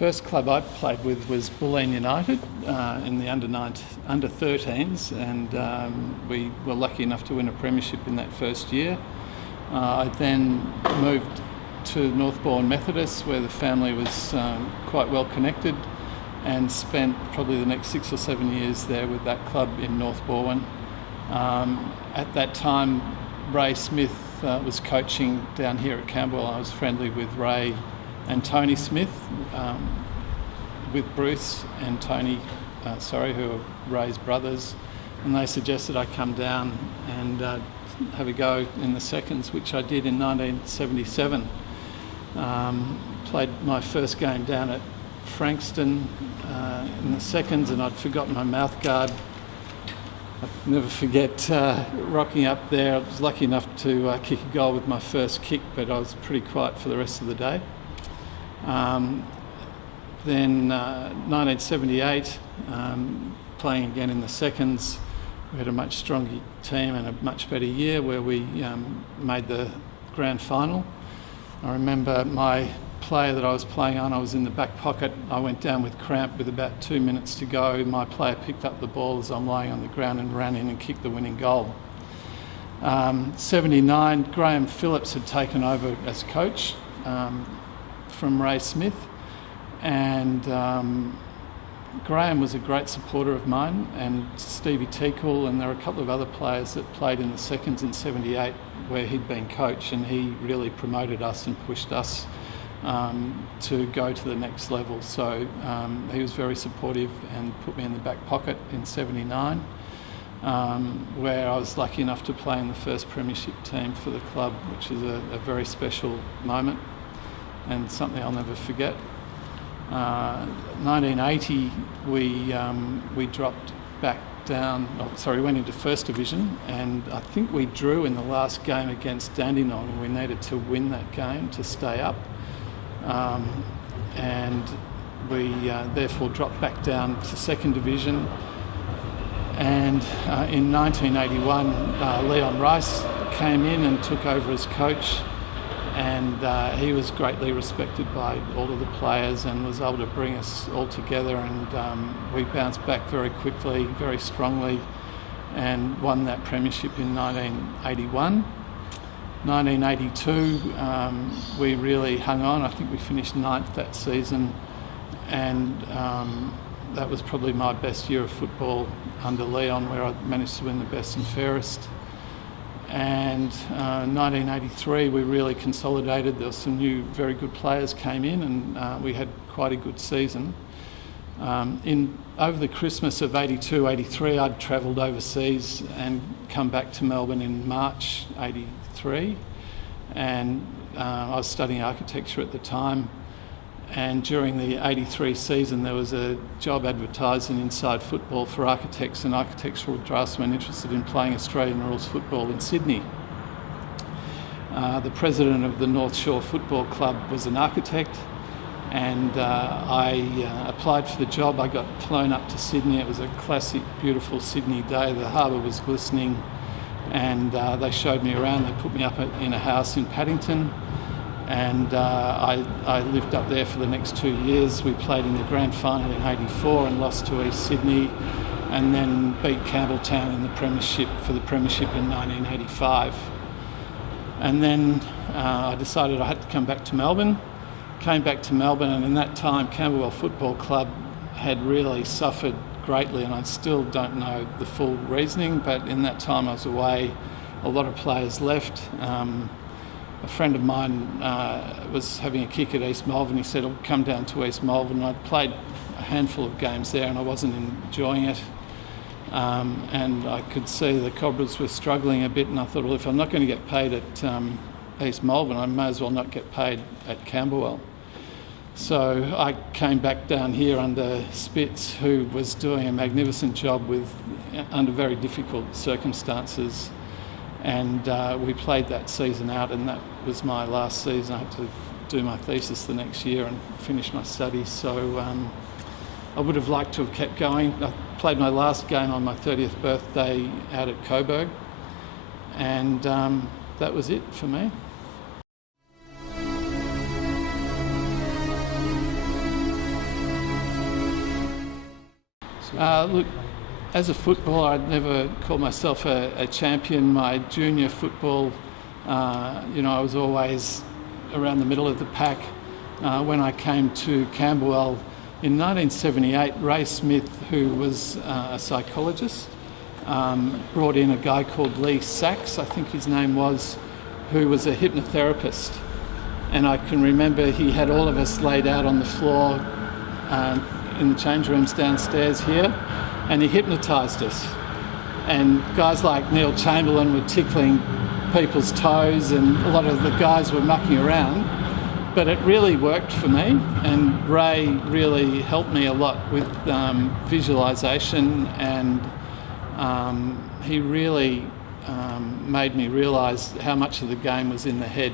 first club I played with was Bulleen United in the under 13s, and we were lucky enough to win a premiership in that first year. I then moved to Northbourne Methodist, where the family was quite well connected, and spent probably the next 6 or 7 years there with that club in Northbourne. At that time, Ray Smith was coaching down here at Camberwell. I was friendly with Ray and Tony Smith, with Bruce and Tony, who are Ray's brothers, and they suggested I come down and have a go in the seconds, which I did in 1977. Played my first game down at Frankston in the seconds, and I'd forgotten my mouth guard. I'll never forget rocking up there. I was lucky enough to kick a goal with my first kick, but I was pretty quiet for the rest of the day. Then 1978, playing again in the seconds. We had a much stronger team and a much better year, where we made the grand final. I remember my player that I was playing on, I was in the back pocket. I went down with cramp with about 2 minutes to go. My player picked up the ball as I'm lying on the ground and ran in and kicked the winning goal. 79, Graham Phillips had taken over as coach from Ray Smith, and Graham was a great supporter of mine, and Stevie Teakle, and there were a couple of other players that played in the seconds in 78 where he'd been coach, and he really promoted us and pushed us to go to the next level. So he was very supportive and put me in the back pocket in 79, where I was lucky enough to play in the first Premiership team for the club, which is a very special moment and something I'll never forget. 1980, we dropped back down, went into First Division, and I think we drew in the last game against Dandenong, and we needed to win that game to stay up. And we therefore dropped back down to Second Division. And in 1981, Leon Rice came in and took over as coach, and he was greatly respected by all of the players and was able to bring us all together, and we bounced back very quickly, very strongly, and won that premiership in 1981. 1982, we really hung on. I think we finished 9th that season, and that was probably my best year of football under Leon, where I managed to win the best and fairest. And 1983, we really consolidated. There were some new, very good players came in, and we had quite a good season. Over the Christmas of 82, 83, I'd travelled overseas and come back to Melbourne in March 83, and I was studying architecture at the time. And during the 83 season, there was a job advertised in Inside Football for architects and architectural draftsmen interested in playing Australian rules football in Sydney. The president of the North Shore Football Club was an architect, and I applied for the job. I got flown up to Sydney. It was a classic, beautiful Sydney day. The harbour was glistening, and they showed me around. They put me up in a house in Paddington, and I lived up there for the next 2 years. We played in the grand final in 84 and lost to East Sydney, and then beat Campbelltown in the Premiership for the Premiership in 1985. And then I decided I had to come back to Melbourne. Came back to Melbourne, and in that time Camberwell Football Club had really suffered greatly, and I still don't know the full reasoning, but in that time I was away, a lot of players left. A friend of mine was having a kick at East Malvern. He said, "I'll come down to East Malvern." I'd played a handful of games there and I wasn't enjoying it. And I could see the Cobras were struggling a bit, and I thought, well, if I'm not going to get paid at East Malvern, I may as well not get paid at Camberwell. So I came back down here under Spitz, who was doing a magnificent job under very difficult circumstances. And we played that season out, and that was my last season. I had to do my thesis the next year and finish my studies. So I would have liked to have kept going. I played my last game on my 30th birthday out at Coburg, and that was it for me. Look, as a footballer, I'd never call myself a champion. My junior football, I was always around the middle of the pack. When I came to Camberwell in 1978, Ray Smith, who was a psychologist, brought in a guy called Lee Sachs, I think his name was, who was a hypnotherapist. And I can remember he had all of us laid out on the floor in the change rooms downstairs here, and he hypnotised us. And guys like Neil Chamberlain were tickling people's toes, and a lot of the guys were mucking around. But it really worked for me, and Ray really helped me a lot with visualisation, and he really made me realise how much of the game was in the head.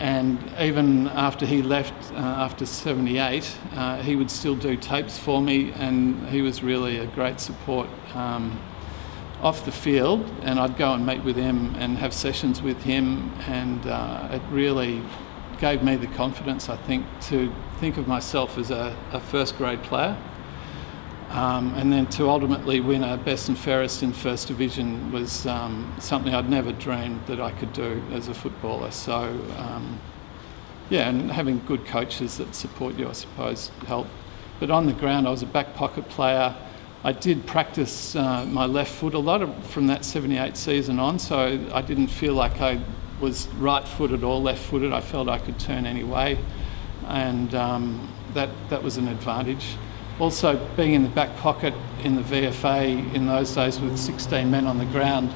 And even after he left, after 78, he would still do tapes for me, and he was really a great support off the field. And I'd go and meet with him and have sessions with him, and it really gave me the confidence, I think, to think of myself as a first grade player. And then to ultimately win a best and fairest in First Division was something I'd never dreamed that I could do as a footballer. So, and having good coaches that support you, I suppose, helped. But on the ground, I was a back pocket player. I did practice my left foot a lot from that 78 season on, so I didn't feel like I was right-footed or left-footed. I felt I could turn any way, and that was an advantage. Also, being in the back pocket in the VFA in those days with 16 men on the ground,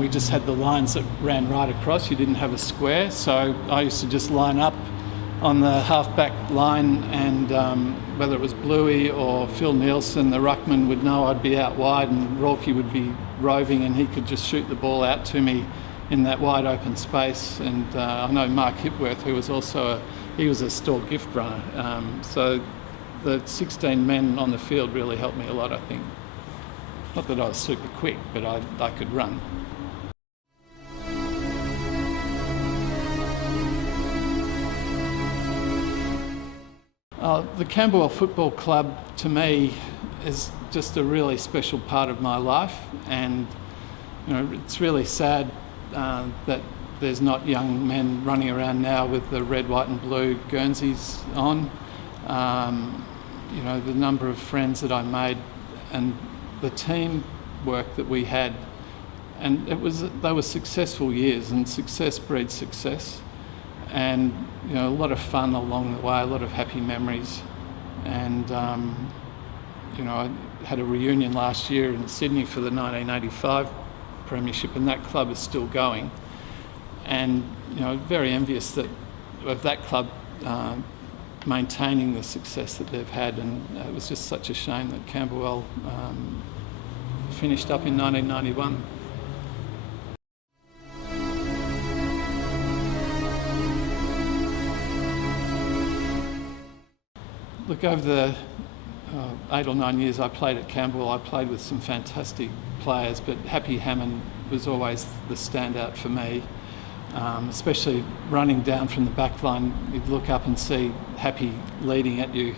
we just had the lines that ran right across. You didn't have a square, so I used to just line up on the half-back line, and whether it was Bluey or Phil Nielsen, the ruckman would know I'd be out wide, and Rourke would be roving, and he could just shoot the ball out to me in that wide open space. And I know Mark Hipworth, who was also he was a store gift runner. So the 16 men on the field really helped me a lot, I think. Not that I was super quick, but I could run. The Camberwell Football Club, to me, is just a really special part of my life, and it's really sad that there's not young men running around now with the red, white and blue Guernseys on. The number of friends that I made and the teamwork that we had, and they were successful years, and success breeds success, and a lot of fun along the way, a lot of happy memories. And I had a reunion last year in Sydney for the 1985 Premiership, and that club is still going, and very envious of that club maintaining the success that they've had. And it was just such a shame that Camberwell finished up in 1991. Look, over the 8 or 9 years I played at Camberwell, I played with some fantastic players, but Happy Hammond was always the standout for me. Especially running down from the back line, you'd look up and see Happy leading at you,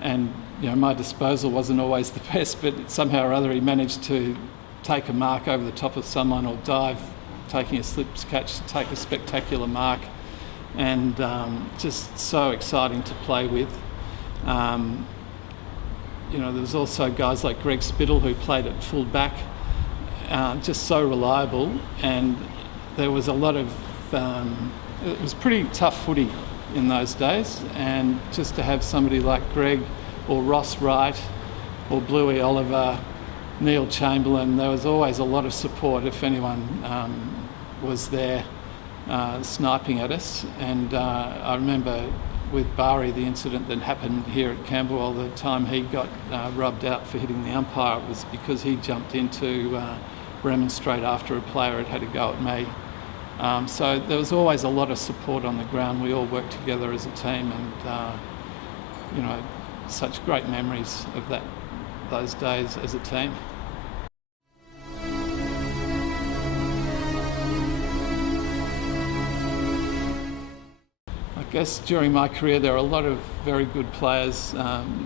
and my disposal wasn't always the best, but somehow or other he managed to take a mark over the top of someone, or dive, taking a slip catch to take a spectacular mark, and just so exciting to play with. There was also guys like Greg Spittle, who played at full back, just so reliable, and there was a lot of, it was pretty tough footy in those days, and just to have somebody like Greg or Ross Wright or Bluey Oliver, Neil Chamberlain, there was always a lot of support if anyone was there sniping at us. And I remember with Bari, the incident that happened here at Camberwell, the time he got rubbed out for hitting the umpire, it was because he jumped into remonstrate after a player had a go at me. So there was always a lot of support on the ground. We all worked together as a team, and such great memories of those days as a team. guess during my career there were a lot of very good players,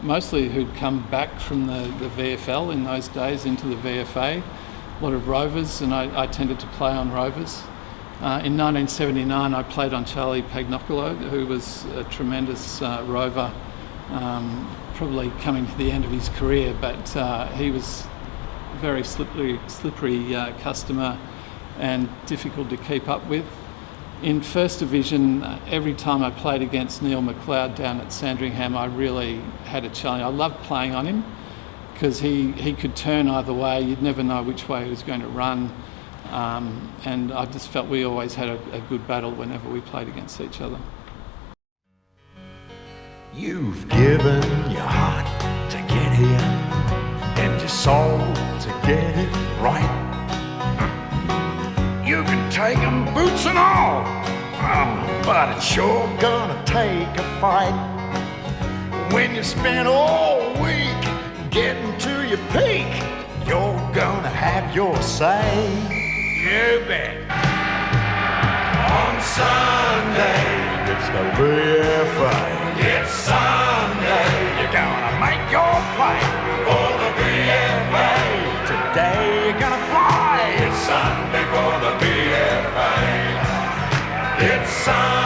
mostly who'd come back from the VFL in those days into the VFA, a lot of rovers, and I tended to play on rovers. In 1979 I played on Charlie Pagnocolo, who was a tremendous rover, probably coming to the end of his career, but he was a very slippery customer and difficult to keep up with. In First Division, every time I played against Neil McLeod down at Sandringham, I really had a challenge. I loved playing on him because he could turn either way. You'd never know which way he was going to run. And I just felt we always had a good battle whenever we played against each other. You've given your heart to get here and your soul to get it right. You can take 'em boots and all, but it's sure gonna take a fight. When you spend all week getting to your peak, you're gonna have your say. You bet. On Sunday, it's the VFA. It's Sunday, you're gonna make your play for the VFA. Today you're gonna fly. It's Sunday for the VFA. It's Sunday.